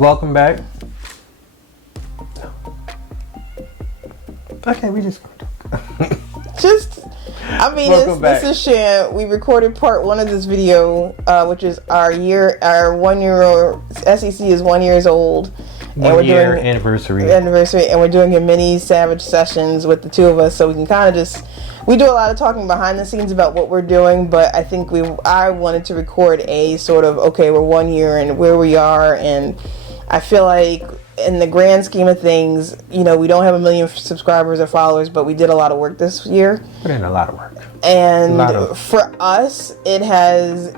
Welcome back. Okay, we just this is Shan. We recorded part 1 of this video, which is our 1 year old. SEC is 1 year old. And we're doing anniversary, and we're doing a mini Savage sessions with the two of us, so we can kind of we do a lot of talking behind the scenes about what we're doing, but I think I wanted to record a sort of, okay, we're 1 year and where we are, and I feel like in the grand scheme of things, we don't have 1 million subscribers or followers, but we did a lot of work this year. Put in a lot of work. And for us, it has,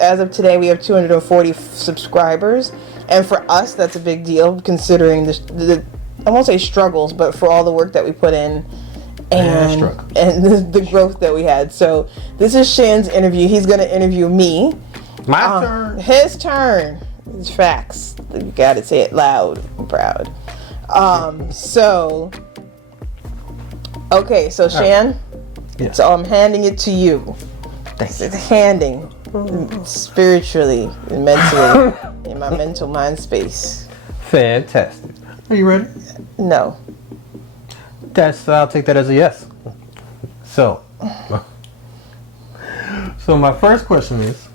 as of today, we have 240 subscribers. And for us, that's a big deal, considering the I won't say struggles, but for all the work that we put in and the growth that we had. So this is Shan's interview. He's going to interview me. My turn. His turn. It's facts. You got to say it loud and proud. Okay, so Shan, yeah. So I'm handing it to you. Thanks. It's handing spiritually and mentally in my mental mind space. Fantastic. Are you ready? No. I'll take that as a yes. So my first question is.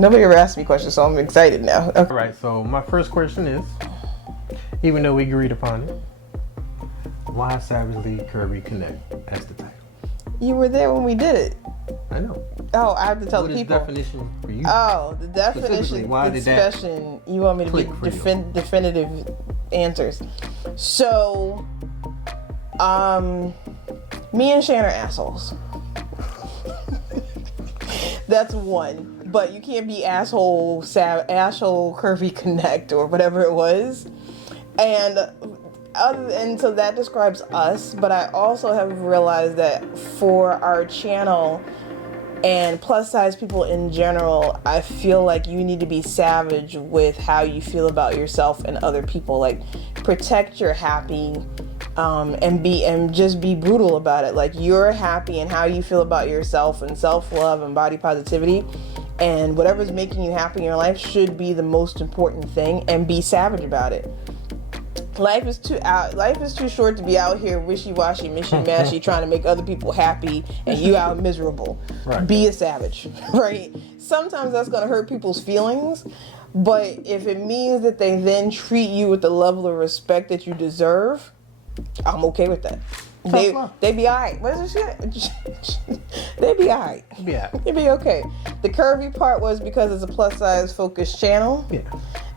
Nobody ever asked me questions, so I'm excited now. Okay. All right. So my first question is, even though we agreed upon it, why Savagely Curvy Connect as the title? You were there when we did it. I know. Oh, I have to tell the people. What is the definition for you? Oh, the definition. Why did that discussion. You want me to give definitive answers? So, me and Shan are assholes. That's one. But you can't be asshole curvy connect or whatever it was. And so that describes us, but I also have realized that for our channel and plus size people in general, I feel like you need to be savage with how you feel about yourself and other people. Like, protect your happy, and just be brutal about it. Like, you're happy and how you feel about yourself and self-love and body positivity, and whatever's making you happy in your life should be the most important thing, and be savage about it. Life is too short to be out here wishy-washy, mishy-mashy, trying to make other people happy and you out miserable. Right. Be a savage, right? Sometimes that's going to hurt people's feelings, but if it means that they then treat you with the level of respect that you deserve, I'm okay with that. They be alright. What is this shit? They be alright. Yeah. They be okay. The curvy part was because it's a plus size focused channel. Yeah.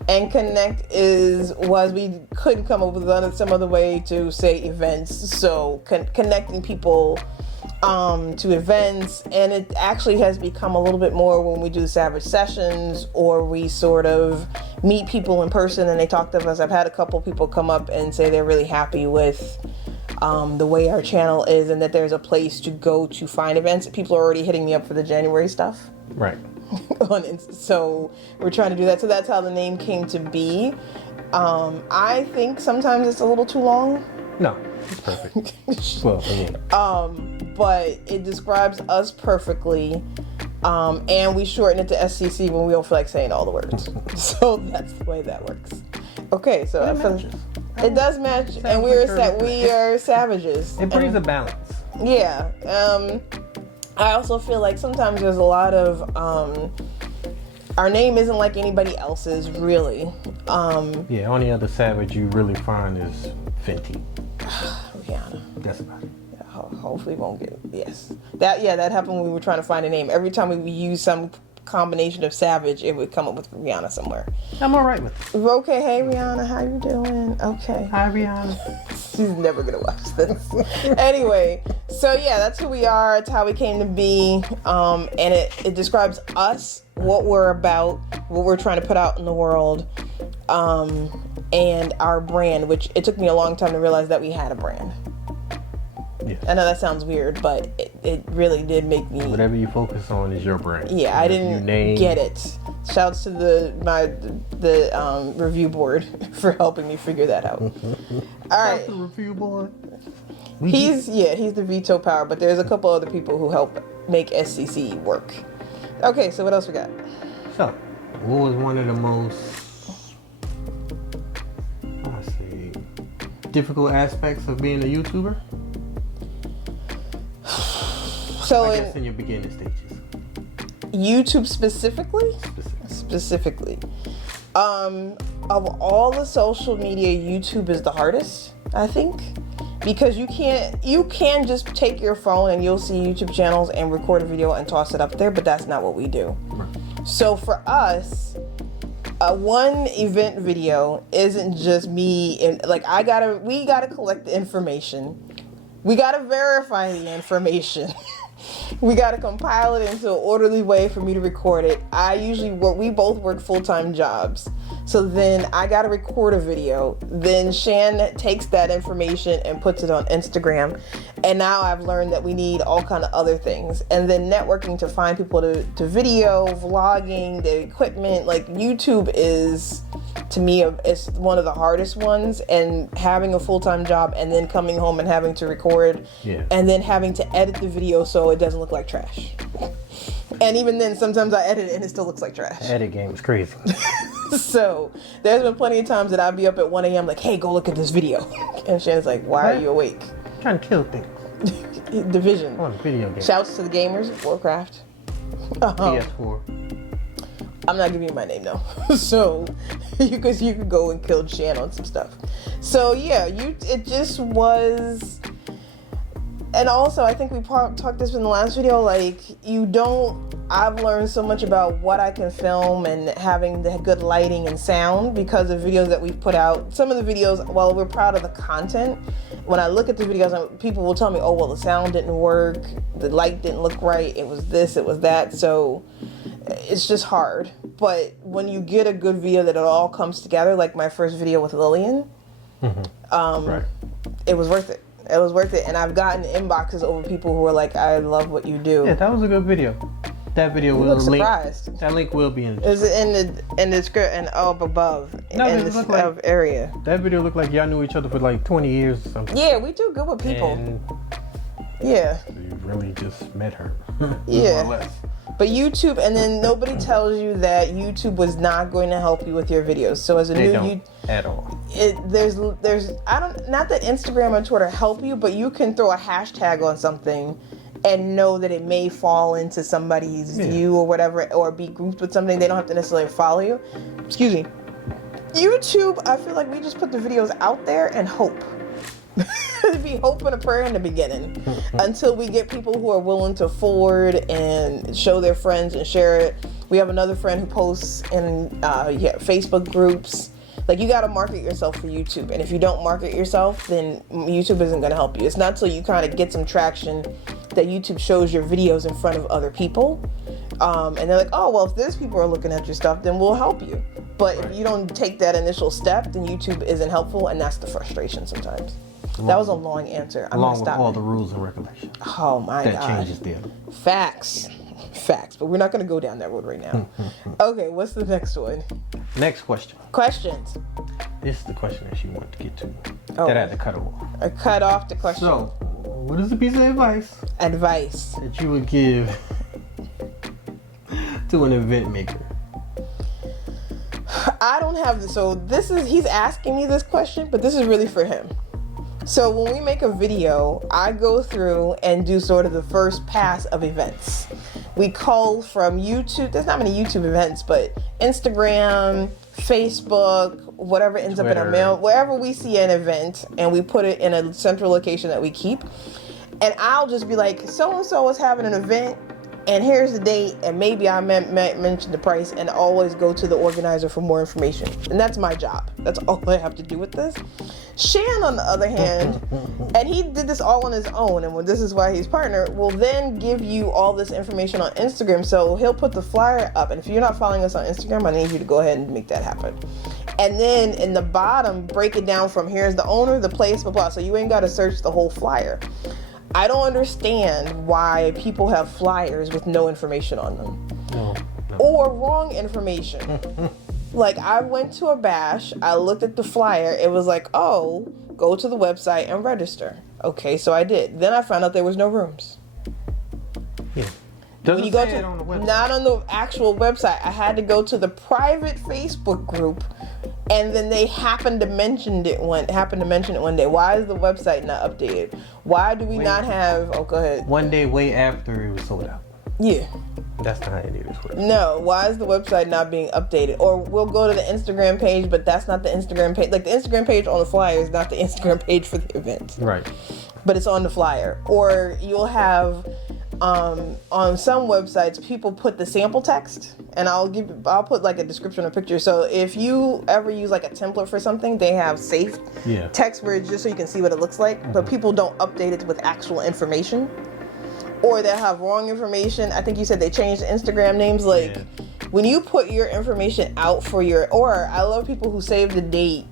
And Connect was we couldn't come up with some other way to say events. So connecting people to events, and it actually has become a little bit more when we do Savage sessions, or we sort of meet people in person and they talk to us. I've had a couple people come up and say they're really happy with the way our channel is, and that there's a place to go to find events. People are already hitting me up for the January stuff. Right. So we're trying to do that. So that's how the name came to be. I think sometimes it's a little too long. No, it's perfect. Well, for me. But it describes us perfectly. And we shorten it to SCC when we don't feel like saying all the words. So that's the way that works. Okay, so it does match, and we are savages. It brings a balance. Yeah. I also feel like sometimes there's a lot of our name isn't like anybody else's, really. Yeah, only other savage you really find is Fenty. Rihanna. That's about it. Hopefully we won't get it. Yes. That happened when we were trying to find a name. Every time we use some combination of savage, it would come up with Rihanna somewhere. I'm all right with it. Okay, hey Rihanna, how you doing? Okay. Hi Rihanna. She's never gonna watch this. Anyway, so yeah, that's who we are. It's how we came to be, and it describes us, what we're about, what we're trying to put out in the world, and our brand. Which it took me a long time to realize that we had a brand. Yeah. I know that sounds weird, but it really did make me. Whatever you focus on is your brand. Yeah, I didn't get it. Shouts to the review board for helping me figure that out. All right. The review board. He's the veto power, but there's a couple other people who help make SCC work. Okay, so what else we got? So, what was one of the most difficult aspects of being a YouTuber? So I guess in your beginning stages. YouTube specifically? Specifically. Of all the social media, YouTube is the hardest, I think. Because you can just take your phone and you'll see YouTube channels and record a video and toss it up there, but that's not what we do. Right. So for us, one event video isn't just me and like we gotta collect the information. We gotta verify the information. We gotta compile it into an orderly way for me to record it. We both work full-time jobs. So then I gotta record a video. Then Shan takes that information and puts it on Instagram. And now I've learned that we need all kind of other things. And then networking to find people to video, vlogging, the equipment. Like YouTube is, to me, it's one of the hardest ones. And having a full-time job and then coming home and having to record. Yeah. And then having to edit the video so it doesn't look like trash. And even then, sometimes I edit it and it still looks like trash. The edit game is crazy. So there's been plenty of times that I'd be up at 1 a.m. like, hey, go look at this video. And Shannon's like, why are you awake? I'm trying to kill things. Division. On video game. Shouts to the gamers, Warcraft. PS4. I'm not giving you my name though. So you could go and kill Shan on some stuff. So yeah, it just was. And also, I think we talked this in the last video, like, I've learned so much about what I can film and having the good lighting and sound because of videos that we've put out. Some of the videos, while we're proud of the content, when I look at the videos, people will tell me, oh, well, the sound didn't work, the light didn't look right, it was this, it was that, so it's just hard. But when you get a good video that it all comes together, like my first video with Lillian, Right. It was worth it. It was worth it, and I've gotten inboxes over people who are like, "I love what you do." Yeah, that was a good video. That video will link. That link will be in the description. Is it in the script and up above in the area? That video looked like y'all knew each other for like 20 years or something. Yeah, we do good with people. And yeah. You really just met her. Yeah. More or less. But YouTube, and then nobody tells you that YouTube was not going to help you with your videos. So as a at all. There's not that Instagram and Twitter help you, but you can throw a hashtag on something and know that it may fall into somebody's view or whatever, or be grouped with something. They don't have to necessarily follow you. Excuse me. YouTube, I feel like we just put the videos out there and hope. It'd be hope and a prayer in the beginning until we get people who are willing to forward and show their friends and share it. We have another friend who posts in Facebook groups. Like, you got to market yourself for YouTube, and if you don't market yourself, then YouTube isn't going to help you. It's not till you kind of get some traction that YouTube shows your videos in front of other people, and they're like, oh, well, if these people are looking at your stuff, then we'll help you. But if you don't take that initial step, then YouTube isn't helpful, and that's the frustration sometimes. That was a long answer. I'm along with stop all the rules and regulations. Oh my God. That changes the other. Facts. But we're not going to go down that road right now. Okay, what's the next one? Next question. Questions. This is the question that she wanted to get to. Oh. That I had to cut off. I cut off the question. So, what is the piece of advice that you would give to an event maker? I don't have this. So he's asking me this question, but this is really for him. So when we make a video, I go through and do sort of the first pass of events. We cull from YouTube. There's not many YouTube events, but Instagram, Facebook, whatever ends up in our mail, wherever we see an event, and we put it in a central location that we keep. And I'll just be like, so-and-so is having an event, and here's the date, and maybe I mention the price, and always go to the organizer for more information. And that's my job. That's all I have to do with this. Shan, on the other hand, and he did this all on his own, and this is why he's partner, will then give you all this information on Instagram. So he'll put the flyer up, and if you're not following us on Instagram, I need you to go ahead and make that happen. And then in the bottom, break it down from here's the owner, the place, blah, blah. So you ain't got to search the whole flyer. I don't understand why people have flyers with no information on them. No. Or wrong information. Like, I went to a bash, I looked at the flyer, it was like, oh, go to the website and register. Okay, so I did. Then I found out there was no rooms. Yeah. Doesn't when you go say to it on the website. not on the actual website, I had to go to the private Facebook group, and then they happened to mention it one day. Why is the website not updated? Why do we not have? Oh, go ahead. One day, way after it was sold out. Yeah. That's not how it is. No, why is the website not being updated? Or we'll go to the Instagram page, but that's not the Instagram page. Like the Instagram page on the flyer is not the Instagram page for the event. Right. But it's on the flyer. Or you'll have on some websites people put the sample text, and I'll put like a description or picture. So if you ever use like a template for something, they have safe text where it's just so you can see what it looks like, but people don't update it with actual information. Or they'll have wrong information. I think you said they changed the Instagram names. Like when you put your information out for or I love people who save the date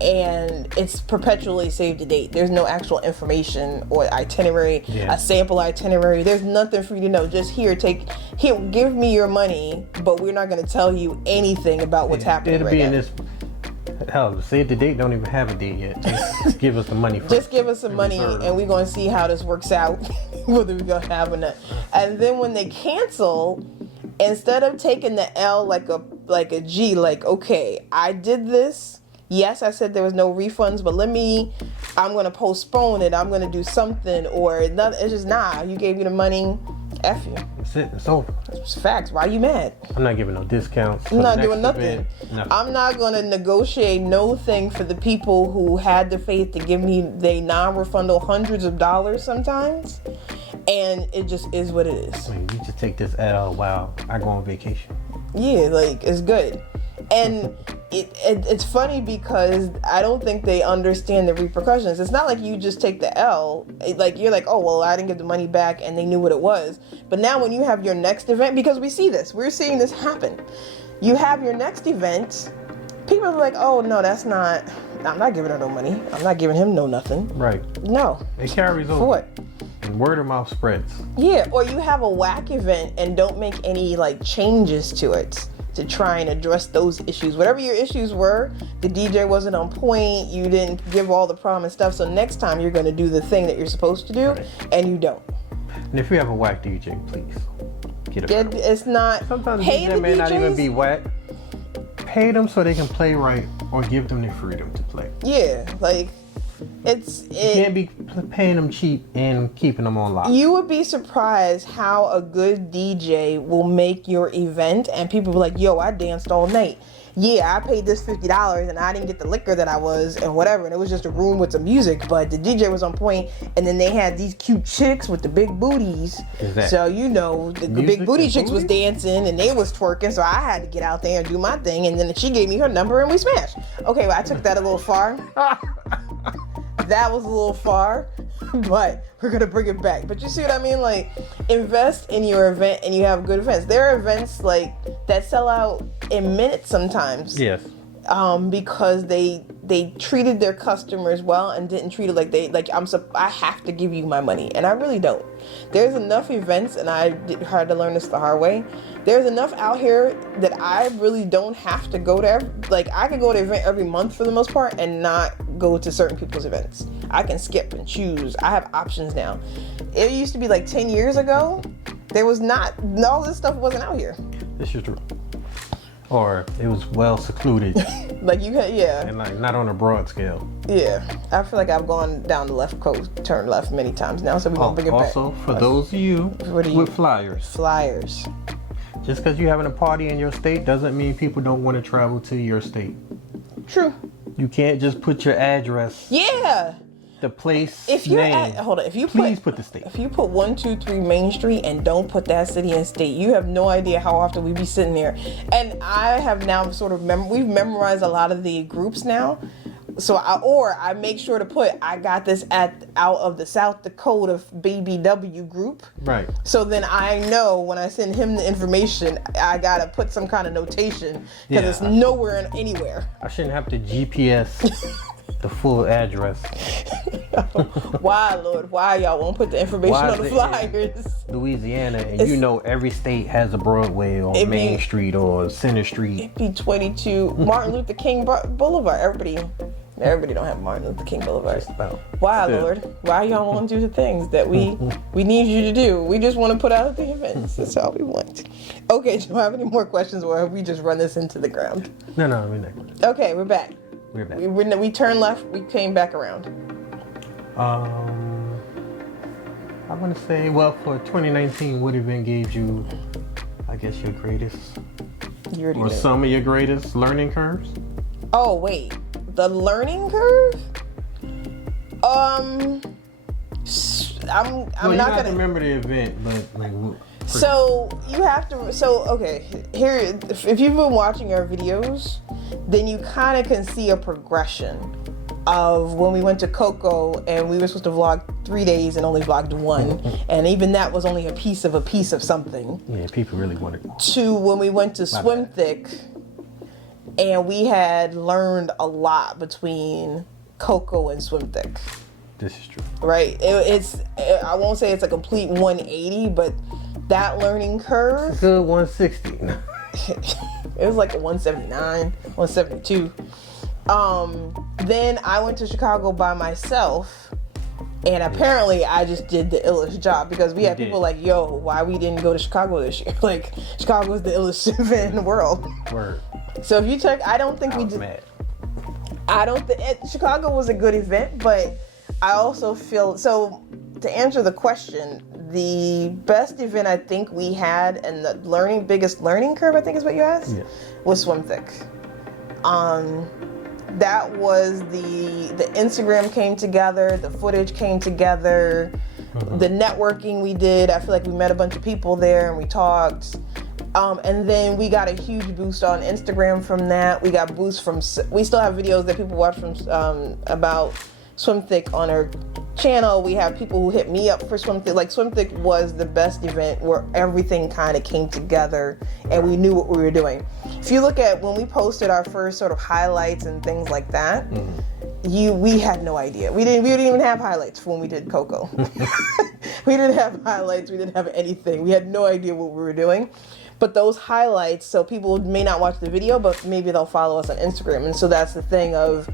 and it's perpetually saved to date. There's no actual information or itinerary, a sample itinerary. There's nothing for you to know. Just here, give me your money, but we're not going to tell you anything about what's happening right now. In this. Hell, save the date don't even have a date yet. Just give us the money first. Just give us some money and we're going to see how this works out, whether we're going to have or not. And then when they cancel, instead of taking the L like a G, like, okay, I did this. Yes, I said there was no refunds, but I'm going to postpone it. I'm going to do something, or nothing. It's just, you gave me the money. F you. That's it. It's over. It's facts. Why are you mad? I'm not giving no discounts. I'm not doing nothing. I'm not going to negotiate no thing for the people who had the faith to give me they non-refundable hundreds of dollars sometimes. And it just is what it is. I mean, you just take this L while I go on vacation. Yeah, like, it's good. And it's funny because I don't think they understand the repercussions. It's not like you just take the L. You're like, oh, well, I didn't get the money back, and they knew what it was. But now when you have your next event, because we're seeing this happen. You have your next event, people are like, oh, no, I'm not giving her no money. I'm not giving him no nothing. Right. No. It carries over. For what? And word of mouth spreads. Yeah, or you have a whack event and don't make any changes to it to try and address those issues. Whatever your issues were, the DJ wasn't on point, you didn't give all the promised stuff, so next time you're going to do the thing that you're supposed to do, and you don't. And if you have a whack DJ, please get it. It's not. Sometimes pay DJ the may DJs. not even be whack. Pay them so they can play right, or give them the freedom to play. Yeah, you can't be paying them cheap and keeping them on lock. You would be surprised how a good DJ will make your event, and people be like, yo, I danced all night. Yeah, I paid this $50 and I didn't get the liquor that I was and whatever, and it was just a room with some music, but the DJ was on point, and then they had these cute chicks with the big booties. So the big booty chicks was dancing and they was twerking, so I had to get out there and do my thing, and then she gave me her number and we smashed. Okay, well, I took that a little far. That was a little far, but we're going to bring it back. But you see what I mean? Invest in your event and you have good events. There are events that sell out in minutes sometimes. Yes. Because they treated their customers well and didn't treat it I have to give you my money, and I really don't. There's enough events, and I had to learn this the hard way. There's enough out here that I really don't have to go to. I could go to an event every month for the most part and not go to certain people's events. I can skip and choose. I have options now. It used to be 10 years ago. There was not, all this stuff wasn't out here. This is true. Or it was well secluded. And not on a broad scale. Yeah. I feel like I've gone down the left coast, turned left many times now, so we're going to bring it back. Also, for those of you with flyers. Flyers. Just because you're having a party in your state doesn't mean people don't want to travel to your state. True. You can't just put your address. Yeah. The place name. Hold on. Please put the state. If you put 123 Main Street and don't put that city and state, you have no idea how often we be sitting there. And I have now we've memorized a lot of the groups now. So I make sure to put, I got this out of the South Dakota BBW group. Right. So then I know when I send him the information, I got to put some kind of notation because it's nowhere anywhere. I shouldn't have to GPS the full address. Why, Lord? Why y'all won't put the information on the flyers? Louisiana, and every state has a Broadway or Main Street or Center Street. It'd be 22 Martin Luther King Boulevard. Everybody, Everybody don't have Martin Luther King Boulevard. Just about. Why, Still. Lord? Why y'all won't do the things that we need you to do? We just want to put out the events. That's all we want. Okay, do you have any more questions, or have we just run this into the ground? No, we're not. Okay, we're back. We're back. We turned left. We came back around. I want to say, well, for 2019, what event gave you, I guess, your greatest, You already or know. some of your greatest learning curves? Oh wait, the learning curve. I'm Well, you not have gonna to remember the event, but like. So you have to. So okay, here. If you've been watching our videos, then you kind of can see a progression of when we went to Coco and we were supposed to vlog 3 days and only vlogged one, and even that was only a piece of something. Yeah, people really wanted. To when we went to Swim Thick, and we had learned a lot between Coco and Swim Thick. This is true. Right? I won't say it's a complete 180, but that learning curve. Good 160. It was like a 179, 172. Then I went to Chicago by myself, and apparently I just did the illest job, because we had people like, yo, why we didn't go to Chicago this year? Like, Chicago is the illest event in the world. Word. So if you check, I don't think I we was did. mad. I don't think Chicago was a good event, but I also feel, so to answer the question, the best event I think we had, and the biggest learning curve, I think is what you asked, was Swim Thick. That was the Instagram came together, the footage came together, the networking we did. I feel like we met a bunch of people there and we talked. And then we got a huge boost on Instagram from that. We got boosts from, we still have videos that people watch from about Swim Thick on our channel. We have people who hit me up for Swim Thick. Like, Swim Thick was the best event where everything kind of came together and we knew what we were doing. If you look at when we posted our first sort of highlights and things like that, we had no idea. We didn't even have highlights for when we did Coco. We didn't have highlights. We didn't have anything. We had no idea what we were doing. But those highlights, so people may not watch the video, but maybe they'll follow us on Instagram. And so that's the thing of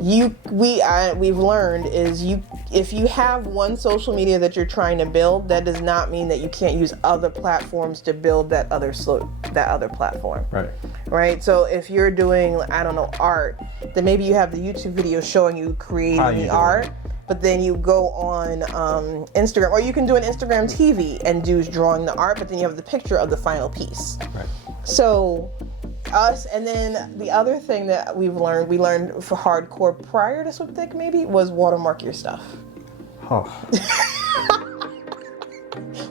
we've learned is if you have one social media that you're trying to build, that does not mean that you can't use other platforms to build that other platform. Right. So if you're doing, I don't know, art, then maybe you have the YouTube video showing you creating the art. But then you go on Instagram, or you can do an Instagram TV and do drawing the art, but then you have the picture of the final piece. So and then the other thing that we learned for hardcore prior to Swim Thick maybe, was watermark your stuff.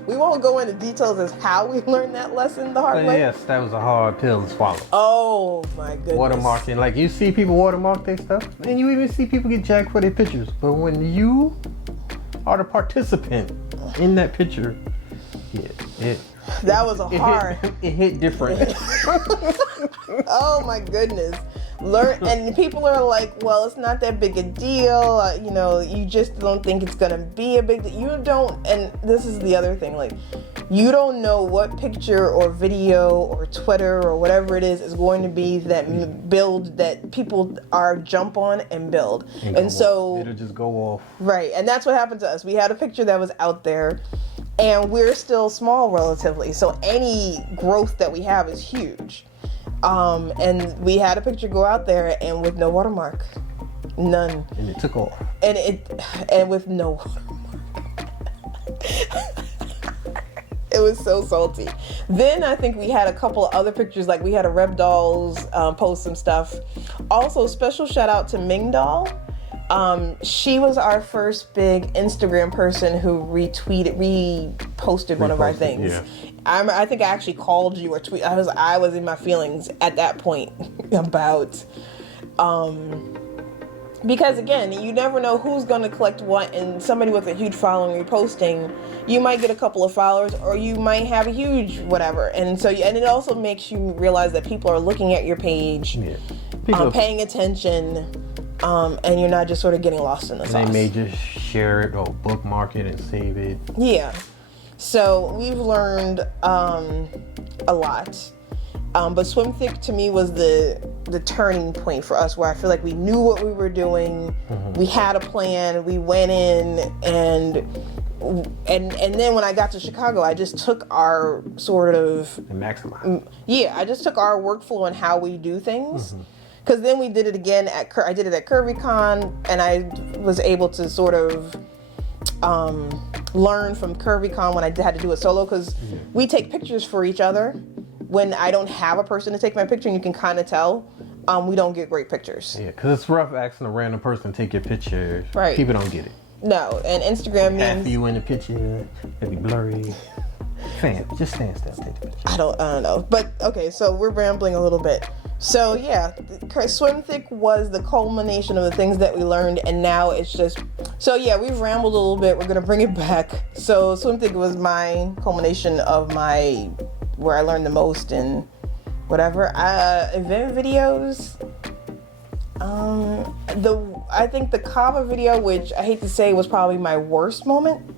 We won't go into details as how we learned that lesson the hard way. Yes, that was a hard pill to swallow. Oh my goodness. Watermarking, like you see people watermark their stuff, and you even see people get jacked for their pictures. But when you are the participant in that picture, that was hard. It hit different. Oh my goodness. And people are like, well, it's not that big a deal. You just don't think it's gonna be a big deal. You don't, and this is the other thing, like, you don't know what picture or video or Twitter or whatever it is going to be that people are jump on and build. And so it'll just go off. Right, and that's what happened to us. We had a picture that was out there, and we're still small relatively, so any growth that we have is huge. And we had a picture go out there and with no watermark, none. And it took off. And with no watermark. It was so salty. Then I think we had a couple of other pictures, like we had a Reb Dolls post some stuff. Also, special shout out to Ming Doll. She was our first big Instagram person who reposted one of our things. Yeah. I think I actually called you or tweet. I was in my feelings at that point about, because again, you never know who's going to collect what, and somebody with a huge following reposting, you might get a couple of followers or you might have a huge whatever. And so, and it also makes you realize that people are looking at your page, paying attention, and you're not just sort of getting lost in the sauce. They may just share it or bookmark it and save it. Yeah. So we've learned a lot. But Swim Thick to me was the turning point for us, where I feel like we knew what we were doing. We had a plan. We went in, and then when I got to Chicago, I just took our sort of I just took our workflow and how we do things. Because then we did it again I did it at CurvyCon, and I was able to sort of learn from CurvyCon when I had to do it solo, because we take pictures for each other. When I don't have a person to take my picture, and you can kind of tell, we don't get great pictures. Yeah, because it's rough asking a random person to take your picture. Right. People don't get it. No, and Instagram means... Half of you in the picture, it'd be blurry. Just stand still, take the picture. I don't know. But, okay, so we're rambling a little bit. So, yeah, Swim Thick was the culmination of the things that we learned, and now it's just... So, yeah, we've rambled a little bit. We're going to bring it back. So, Swim Thick was my culmination of where I learned the most and whatever. Event videos. I think the Kava video, which I hate to say was probably my worst moment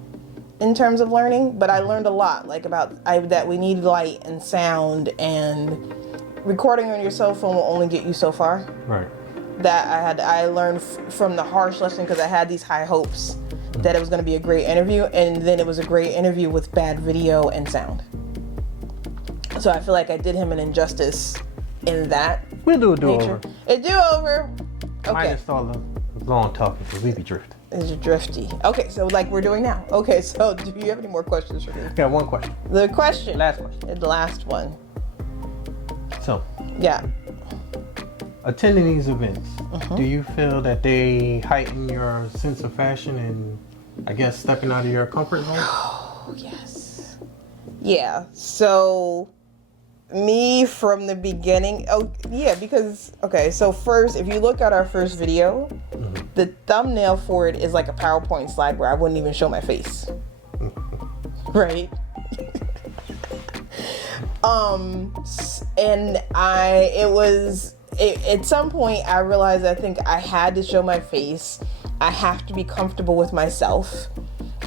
in terms of learning, but I learned a lot, like that we need light and sound, and recording on your cell phone will only get you so far. Right. That I learned from the harsh lesson, because I had these high hopes that it was going to be a great interview, and then it was a great interview with bad video and sound. So I feel like I did him an injustice in that. We'll do a do-over. A do-over. Okay. Minus all the long talking, because we be drifting. It's drifty. Okay, so like we're doing now. Okay, so do you have any more questions for me? Got one question. The question. Last question. The last one. So. Yeah. Attending these events, do you feel that they heighten your sense of fashion and, I guess, stepping out of your comfort zone? Oh, yes. Yeah, so me from the beginning, because, okay, so first, if you look at our first video, the thumbnail for it is like a PowerPoint slide where I wouldn't even show my face. Right? And at some point I realized I think I had to show my face. I have to be comfortable with myself.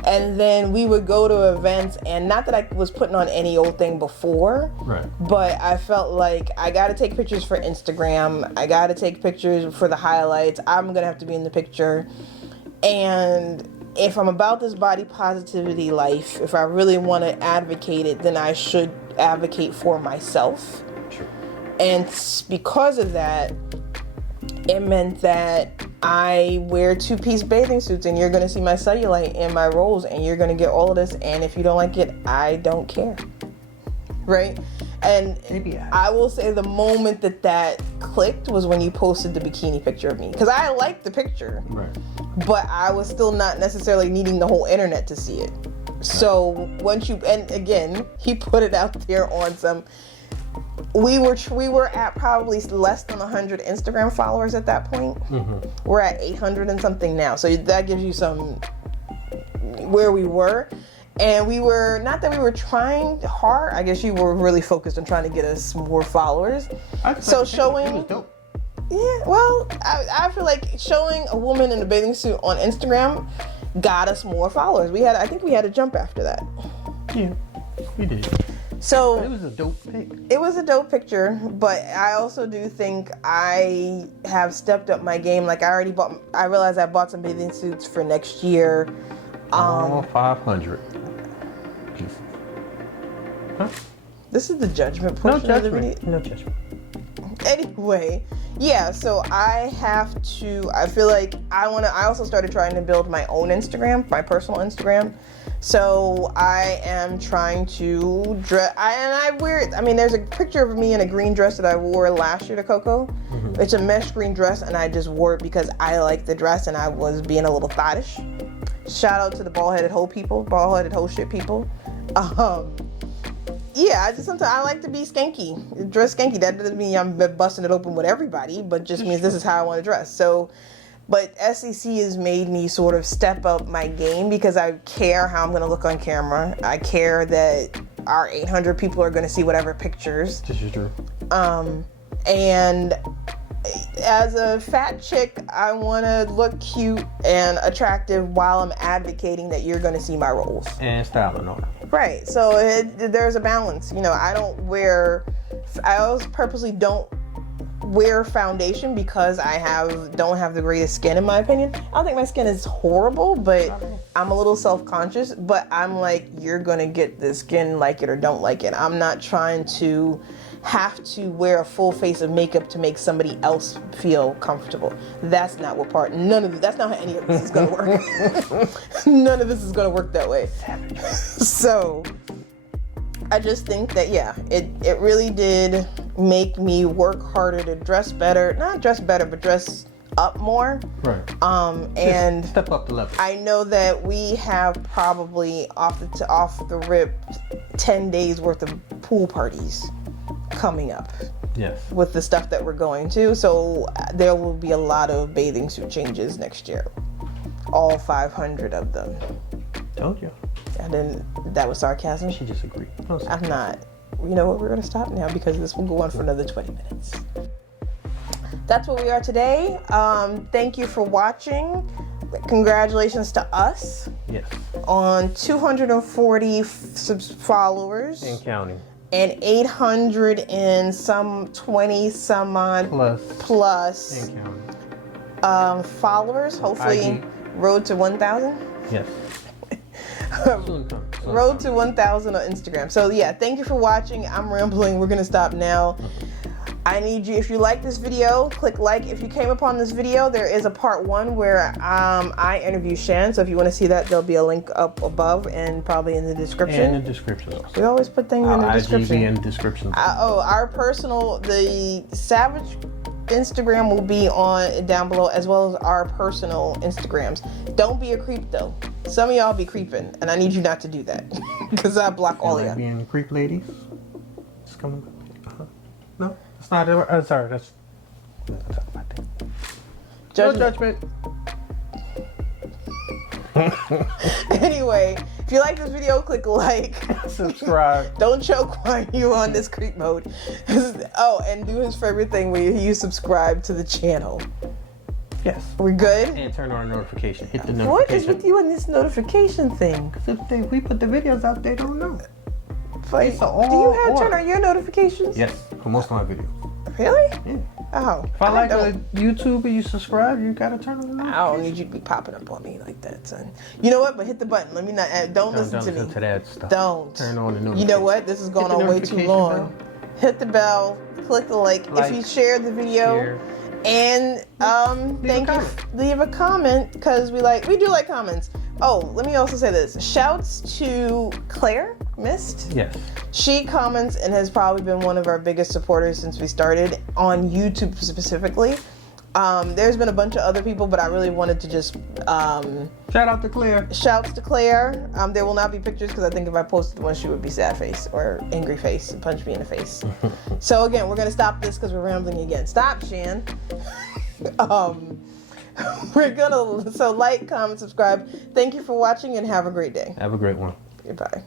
And then we would go to events, and not that I was putting on any old thing before, right, but I felt like I got to take pictures for Instagram. I got to take pictures for the highlights. I'm going to have to be in the picture. And if I'm about this body positivity life, if I really want to advocate it, then I should advocate for myself. Sure. And because of that, it meant that I wear 2-piece bathing suits, and you're going to see my cellulite in my rolls, and you're going to get all of this, and if you don't like it, I don't care. Right? And I will say the moment that clicked was when you posted the bikini picture of me, because I liked the picture, right, but I was still not necessarily needing the whole internet to see it. So once and again, he put it out there on some... We were at probably less than 100 Instagram followers at that point. We're at 800 and something now. So that gives you some where we were. And we were, not that we were trying hard, I guess you were really focused on trying to get us more followers. So showing... It was dope. Yeah, well, I feel like showing a woman in a bathing suit on Instagram got us more followers. I think we had a jump after that. Yeah, we did. So but it was a dope pic. It was a dope picture, but I also do think I have stepped up my game. Like I realized I bought some bathing suits for next year. 500 pieces. Huh? This is the judgment portion of the video. No judgment. Anyway, yeah, so I feel like I also started trying to build my own Instagram, my personal Instagram. So I am trying to dress, there's a picture of me in a green dress that I wore last year to Coco. It's a mesh green dress, and I just wore it because I like the dress and I was being a little thottish. Shout out to the bald-headed hoe shit people. Yeah, sometimes I like to be skanky, dress skanky. That doesn't mean I'm busting it open with everybody, but just means this is how I want to dress. So, but SEC has made me sort of step up my game because I care how I'm going to look on camera. I care that our 800 people are going to see whatever pictures. This is true. And as a fat chick, I want to look cute and attractive while I'm advocating that you're going to see my rolls. And styling on it. Right. So there's a balance. I don't wear I always purposely don't wear foundation because don't have the greatest skin, in my opinion. I don't think my skin is horrible, but I'm a little self-conscious. But I'm like, you're gonna get this skin, like it or don't like it. I'm not trying to have to wear a full face of makeup to make somebody else feel comfortable. That's not that's not how any of this is gonna work. None of this is gonna work that way. So I just think that, yeah, it really did make me work harder to dress better. Not dress better, but dress up more. Right. And step up the level. I know that we have probably off the rip 10 days worth of pool parties coming up. Yes. With the stuff that we're going to. So there will be a lot of bathing suit changes next year. All 500 of them. Told you. And then that was sarcasm. She just agreed. No, I'm not. You know what? We're gonna stop now because this will go on for another 20 minutes. That's what we are today. Thank you for watching. Congratulations to us. Yes. On 240 followers. And counting. And 800 and some 20 some odd plus and counting. Followers. Hopefully, road to 1,000. Yes. Road to 1,000 on Instagram. So yeah, thank you for watching. I'm rambling. We're gonna stop now. I need you, if you like this video, click like. If you came upon this video, there is a part 1 where I interview Shan. So if you want to see that, there'll be a link up above and probably in the description. And in the description also. We always put things in the description. IGB in the description. Our personal, the Savage Instagram will be on down below, as well as our personal Instagrams. Don't be a creep though. Some of y'all be creeping, and I need you not to do that because I block all of y'all. Being a creep, ladies. It's coming. No, it's not. Sorry, that's. Talk about that. Judgment. No judgment. Anyway, if you like this video, click like. Subscribe. Don't choke while you on this creep mode. Oh, and do his favorite thing where you subscribe to the channel. Yes. We're good? And turn on notification. Hit the notification. What is with you and this notification thing? Because if we put the videos out, they don't know. Like, do you have turn on your notifications? Yes, for most of my videos. Really? Yeah. Oh. If I like a YouTuber, you subscribe, you gotta turn on the notification. I don't need you to be popping up on me like that, son. You know what? But hit the button. Let me not. Don't listen to me. Don't listen to that stuff. Don't. Turn on the notification. You know what? This is going on way too long. Hit the bell. Click the like. If you share the video. Share. And thank you. Leave a comment because we do like comments. Oh, let me also say this. Shouts to Claire Mist. Yes. She comments and has probably been one of our biggest supporters since we started on YouTube specifically. There's been a bunch of other people, but I really wanted to just shout out to Claire. Shouts to Claire. There will not be pictures because I think if I posted one, she would be sad face or angry face and punch me in the face. So again, we're gonna stop this because we're rambling again. Stop, Shan. So like, comment, subscribe. Thank you for watching and have a great day. Have a great one. Goodbye.